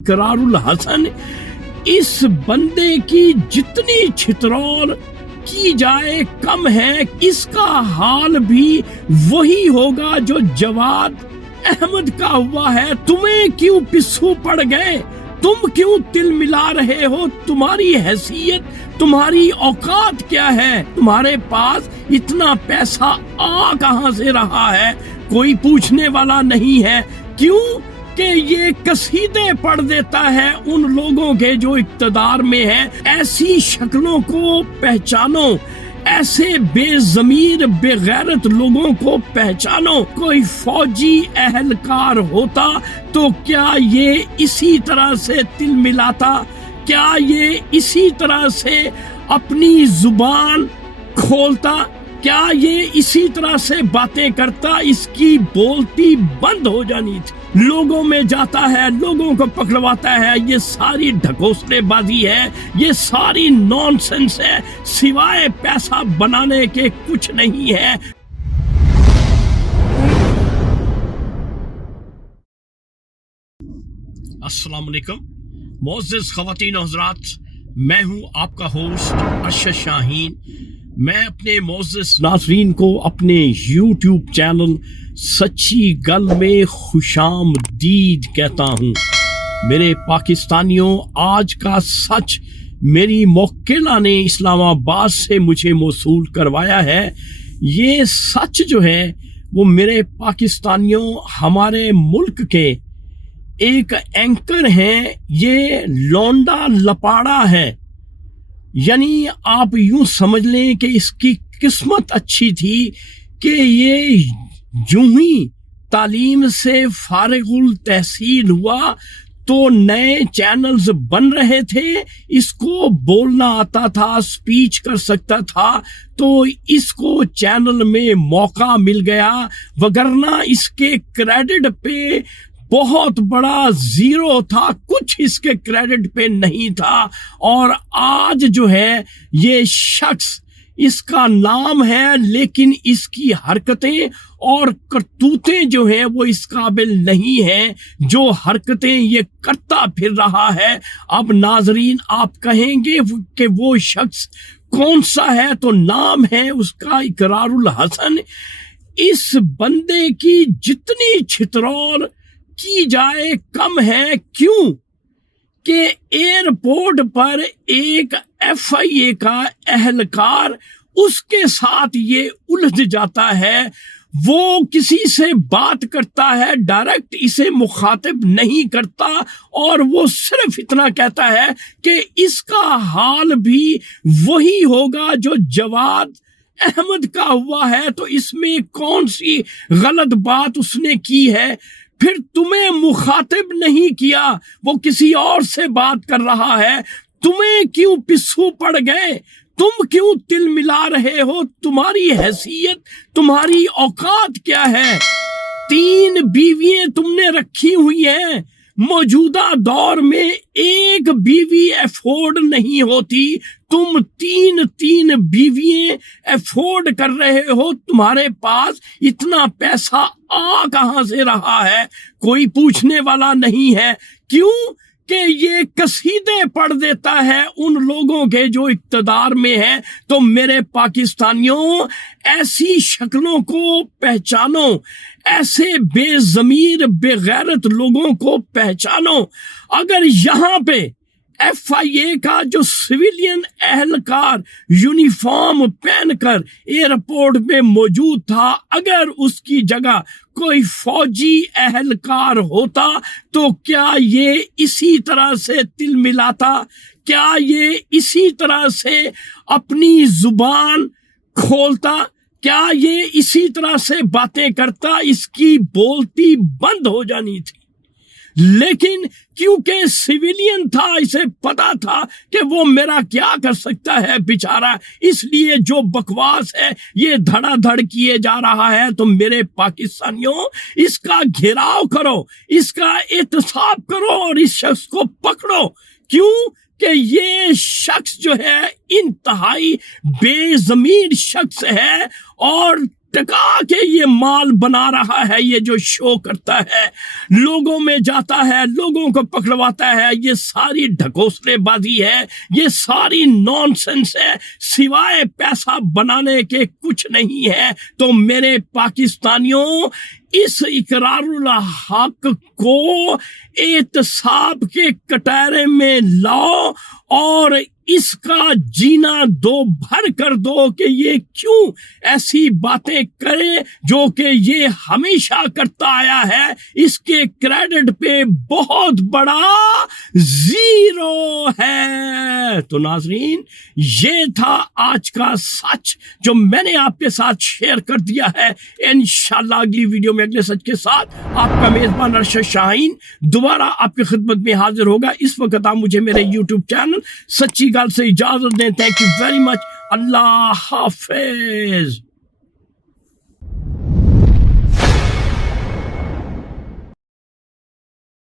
इकरारुल हसन, इस बंदे की जितनी छितरौल की जाए कम है। इसका हाल भी वही होगा जो जवाद अहमद का हुआ है। तुम्हें क्यों पिस्सू पड़ गए? तुम क्यों तिल मिला रहे हो? तुम्हारी हैसियत, तुम्हारी औकात क्या है? तुम्हारे पास इतना पैसा आ कहां से रहा है? कोई पूछने वाला नहीं है। क्यों कि ये कसीदे पढ़ देता है उन लोगों के जो इक्तदार में हैं। ऐसी शक्लों को पहचानो, ऐसे बेज़मीर बेगैरत लोगों को पहचानो। कोई फौजी अहलकार होता तो क्या ये इसी तरह से तिल मिलाता? क्या ये इसी तरह से अपनी जुबान खोलता? क्या ये इसी तरह से बातें करता? इसकी बोलती बंद हो जानी थी। लोगों में जाता है, लोगों को पकड़वाता है। ये सारी ढकोसलेबाजी है, ये सारी नॉनसेंस है, सिवाय पैसा बनाने के कुछ नहीं है। अस्सलाम वालेकुम मोअज़्ज़िज़ ख़वातीन और हज़रात, मैं हूँ आपका होस्ट अरशद शाहीन। मैं अपने मोअज़्ज़िज़ नाज़रीन को अपने YouTube चैनल सच्ची गल में खुशामदीद कहता हूँ। मेरे पाकिस्तानियों, आज का सच मेरी मोक्केला ने इस्लामाबाद से मुझे मौसूल करवाया है। ये सच जो है वो मेरे पाकिस्तानियों, हमारे मुल्क के एक एंकर हैं, ये लौंडा लपाड़ा है। यानी आप यूं समझ लें कि इसकी किस्मत अच्छी थी कि ये यूं ही तालीम से फारिगुल तहसील हुआ तो नए चैनल्स बन रहे थे। इसको बोलना आता था, स्पीच कर सकता था, तो इसको चैनल में मौका मिल गया। वगरना इसके क्रेडिट पे बहुत बड़ा जीरो था, कुछ इसके क्रेडिट पे नहीं था। और आज जो है ये शख्स, इसका नाम है लेकिन इसकी हरकतें और करतूतें जो हैं वो इस काबिल नहीं है जो हरकतें ये करता फिर रहा है। अब नाजरीन आप कहेंगे कि वो शख्स कौन सा है, तो नाम है उसका इकरारुल हसन। इस बंदे की जितनी छितरौल की जाए कम है। क्यों कि एयरपोर्ट पर एक FIA का अहलकार उसके साथ ये उलझ जाता है। वो किसी से बात करता है, डायरेक्ट इसे मुखातिब नहीं करता, और वो सिर्फ इतना कहता है कि इसका हाल भी वही होगा जो जवाद अहमद का हुआ है, तो इसमें कौन सी गलत बात उसने की है? फिर तुम्हें मुखातिब नहीं किया, वो किसी और से बात कर रहा है। तुम्हें क्यों पिस्सू पड़ गए? तुम क्यों तिल मिला रहे हो? तुम्हारी हैसियत, तुम्हारी औकात क्या है? 3 बीवियां तुमने रखी हुई हैं। मौजूदा दौर में एक बीवी अफोर्ड नहीं होती, तुम 3 बीवियां अफोर्ड कर रहे हो। तुम्हारे पास इतना पैसा आ कहां से रहा है? कोई पूछने वाला नहीं है। क्यों कि ये कसीदे पढ़ देता है उन लोगों के जो इक्तदार में हैं। तो मेरे पाकिस्तानियों, ऐसी शक्लों को पहचानो, ऐसे बेज़मीर बेगैरत लोगों को पहचानो। अगर यहाँ पे FIA का जो सिविलियन अहलकार यूनिफॉर्म पहनकर एयरपोर्ट में मौजूद था, अगर उसकी जगह कोई फौजी अहलकार होता तो क्या ये इसी तरह से तिल मिलाता? क्या ये इसी तरह से अपनी जुबान खोलता? क्या ये इसी तरह से बातें करता? इसकी बोलती बंद हो जानी थी। लेकिन क्योंकि सिविलियन था, इसे पता था कि वो मेरा क्या कर सकता है बेचारा, इसलिए जो बकवास है ये धड़ाधड़ किए जा रहा है। तो मेरे पाकिस्तानियों, इसका घेराव करो, इसका एहतसाब करो और इस शख्स को पकड़ो। क्यों कि ये शख्स जो है इंतहाई बेजमीर शख्स है और ٹکا کے یہ مال بنا رہا ہے، یہ جو شو کرتا ہے، لوگوں میں جاتا ہے، لوگوں کو پکڑواتا ہے، یہ ساری ڈھکوسلے بازی ہے، یہ ساری نان سینس ہے، سوائے پیسہ بنانے کے کچھ نہیں ہے۔ تو میرے پاکستانیوں، اس اقرار الحق کو احتساب کے کٹہرے میں لاؤ اور اس کا جینا دو بھر کر دو کہ یہ کیوں ایسی باتیں کرے جو کہ یہ ہمیشہ کرتا آیا ہے۔ اس کے کریڈٹ پہ بہت بڑا زیرو ہے۔ تو ناظرین، یہ تھا آج کا سچ جو میں نے آپ کے ساتھ شیئر کر دیا ہے۔ انشاءاللہ اگلی ویڈیو میں اگلے سچ کے ساتھ آپ کا میزبان ارشد شاہین دوبارہ آپ کی خدمت میں حاضر ہوگا۔ اس وقت آپ مجھے میرے یوٹیوب چینل سچی گل سے اجازت دیں۔ Thank you very much. اللہ حافظ۔